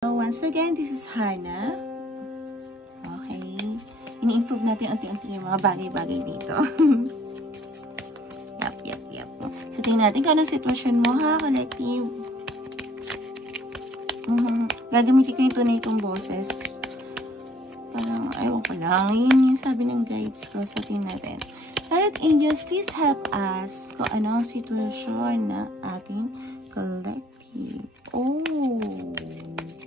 So once again, this is Hannah. Okay. Ini-improve natin unti-unti yung mga bagay-bagay dito. Yep. So, tingnan natin kung anong sitwasyon mo, ha, collective. Gagamitin ko yung tunay itong boses. Parang, ayaw ko lang. Yun yung sabi ng guides ko. So, tingnan natin. Tarot Angels, please help us kung ano ang sitwasyon na ating collective. Oh,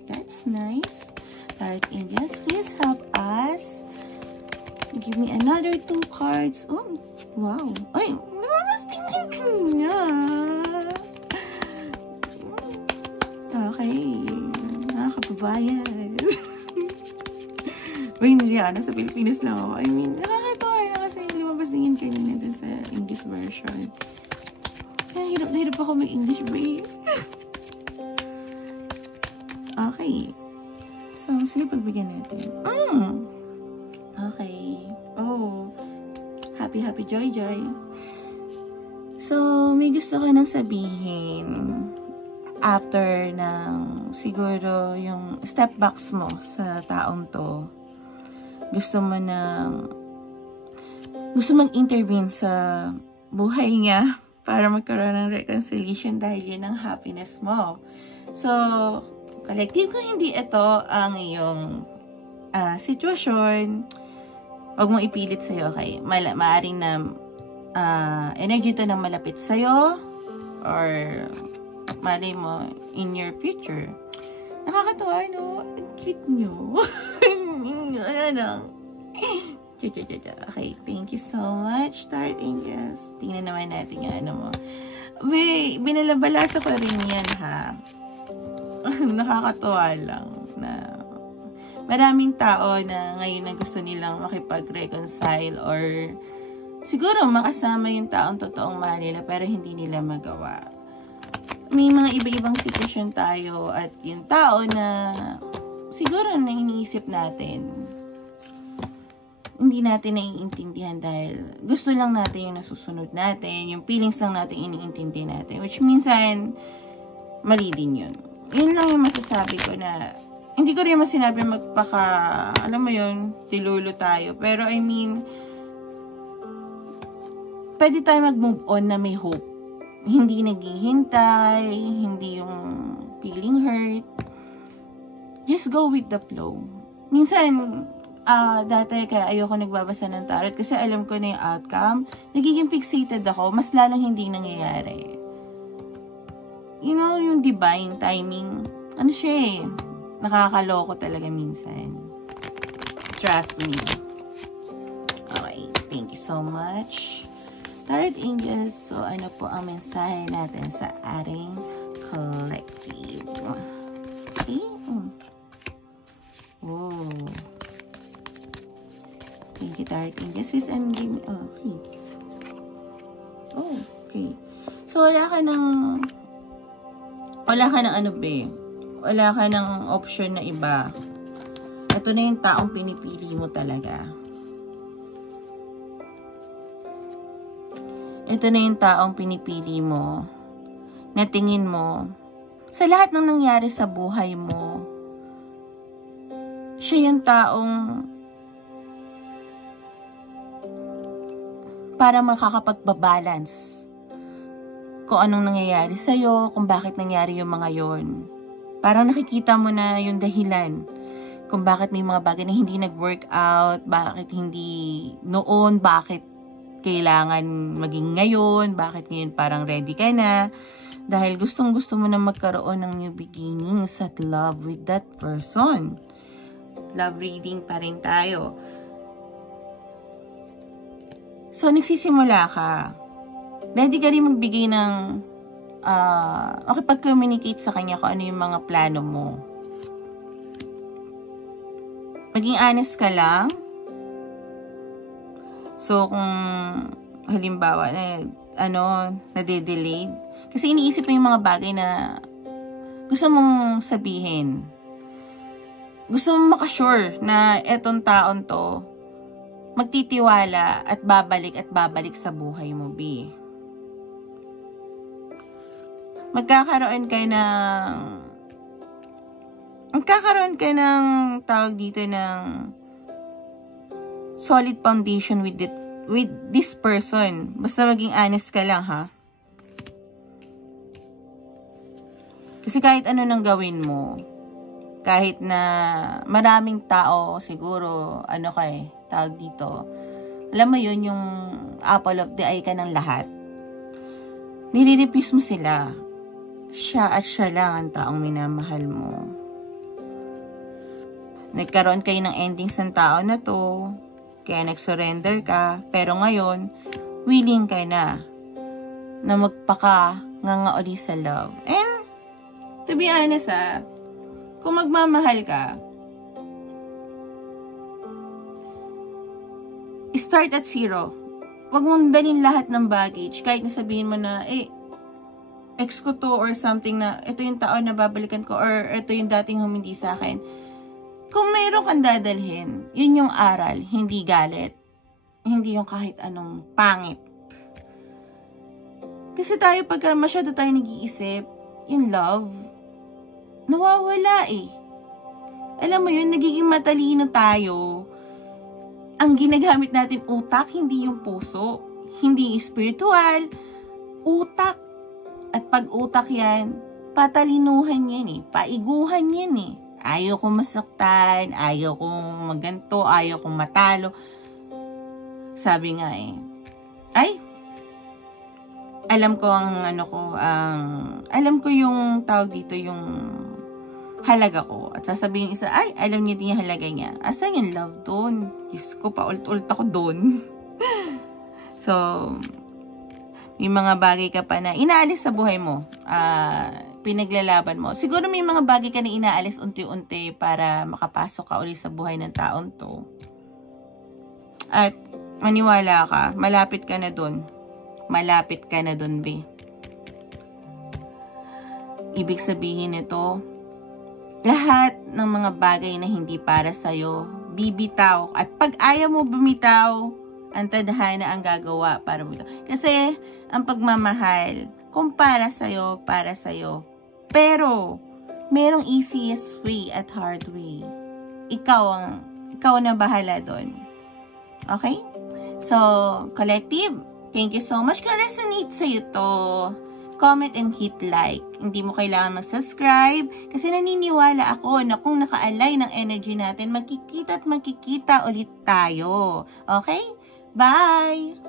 that's nice. Tarot Angels, please help us. Give me another 2 cards. Oh, wow. Ay, mas tingin ko na. Okay. Nakakababayan. Uy, hindi nasa Pilipinas lang ako. I mean, nakakatawa na kasi lumabas na yun kanina dun sa English version. Kaya hirap na hirap ako mag-English break. Okay. So, sige pagbigyan natin. Okay. Oh. Happy, joy. So, may gusto ko nang sabihin after ng siguro yung step backs mo sa taong to. Gusto mag-intervene sa buhay niya para magkaroon ng reconciliation dahil yun ang happiness mo. So, collective, kung hindi ito ang iyong sitwasyon, huwag mong ipilit sa'yo, okay? Maaring na energy to na malapit sa'yo or malay mo in your future. Nakakatawa, no? Ang cute nyo. Okay, thank you so much, Tarot Angels. Tingnan naman natin yung ano mo. Wait, binalabalasa ko rin yan, ha? Nakakatawa lang na maraming tao na ngayon na gusto nilang makipag-reconcile or siguro makasama yung taong totoong mahal nila pero hindi nila magawa. May mga iba-ibang sitwasyon tayo at yung tao na siguro na iniisip natin, hindi natin naiintindihan dahil gusto lang natin yung nasusunod natin, yung feelings lang natin iniintindi natin, which minsan mali din yun. Yun lang yung masasabi ko na hindi ko rin masinabi magpaka, alam mo yun, tilulo tayo. Pero I mean, pwede tayo mag-move on na may hope. Hindi naghihintay, hindi yung feeling hurt. Just go with the flow. Minsan, dati kaya ayoko nagbabasa ng tarot kasi alam ko na yung outcome. Nagiging fixated ako, mas lalong hindi nangyayari. You know, yung divine timing, ano siya eh, nakakaloko talaga minsan. Trust me. Okay, thank you so much. Tarot Angels, so ano po ang mensahe natin sa ating collective? Okay. Oh. Thank you, Tarot Angels. Please give me, okay. Oh, okay. So, wala ka ng ano be, wala ka ng option na iba. Ito na yung taong pinipili mo talaga. Ito na yung taong pinipili mo, na tingin mo, sa lahat ng nangyari sa buhay mo, siya yung taong para makakapagbabalance kung anong nangyayari sa'yo, kung bakit nangyari yung mga yon. Parang nakikita mo na yung dahilan kung bakit may mga bagay na hindi nag-work out, bakit hindi noon, bakit kailangan maging ngayon, bakit ngayon parang ready ka na, dahil gustong-gusto mo na magkaroon ng new beginnings at love with that person. Love reading pa rin tayo. So, nagsisimula ka. Ready ka rin magbigay ng makipag-communicate sa kanya kung ano yung mga plano mo. Maging honest ka lang. So, kung halimbawa nade-delay. Kasi iniisip mo yung mga bagay na gusto mong sabihin. Gusto mong makasure na etong taon to magtitiwala at babalik sa buhay mo, B. magkakaroon kayo ng Magkakaroon ka ng tawag dito ng solid foundation with this person. Basta maging honest ka lang, ha? Kasi kahit ano nang gawin mo, kahit na maraming tao siguro, tawag dito, alam mo yun, yung apple of the eye ka ng lahat. Nililipis mo sila. Siya at siya lang ang taong minamahal mo. Nagkaroon kayo ng endings ng tao na to, kaya nag-surrender ka, pero ngayon, willing ka na magpaka-nganga uli sa love. And, to be honest kung magmamahal ka, start at zero. Huwag mong dalhin lahat ng baggage, kahit nasabihin mo na, ex ko to, or something na, ito yung tao na babalikan ko, or ito yung dating humindi sa akin. Kung mayroon kang dadalhin, yun yung aral, hindi galit. Hindi yung kahit anong pangit. Kasi tayo, pagka masyado tayo nag-iisip, yung love, nawawala Alam mo yun, nagiging matalino tayo. Ang ginagamit natin utak, hindi yung puso. Hindi spiritual, utak. At pag utak yan, patalinuhan yan paiguhan yan Ayaw kong masaktan, ayaw kong maganto, ayaw kong matalo. Sabi nga alam ko alam ko yung tawag dito, yung halaga ko. At sasabihin isa, alam niya din yung halaga niya. Asan yung love doon? Diyos ko, paulit-ulit ako doon. So, may mga bagay ka pa na inaalis sa buhay mo. Pinaglalaban mo. Siguro may mga bagay ka na inaalis unti-unti para makapasok ka uli sa buhay ng taon to. At maniwala ka, malapit ka na dun. Malapit ka na dun, be. Ibig sabihin nito, lahat ng mga bagay na hindi para sa'yo, bibitaw. At pag ayaw mo bumitaw, ang tadhana ang gagawa para bumitaw. Kasi, ang pagmamahal, kung para sa'yo, para sa'yo. Pero, merong easiest way at hard way. Ikaw na bahala doon. Okay? So, collective, thank you so much. Kung resonate sa'yo to, comment and hit like. Hindi mo kailangan mag-subscribe kasi naniniwala ako na kung naka-align ng energy natin, magkikita at magkikita ulit tayo. Okay? Bye!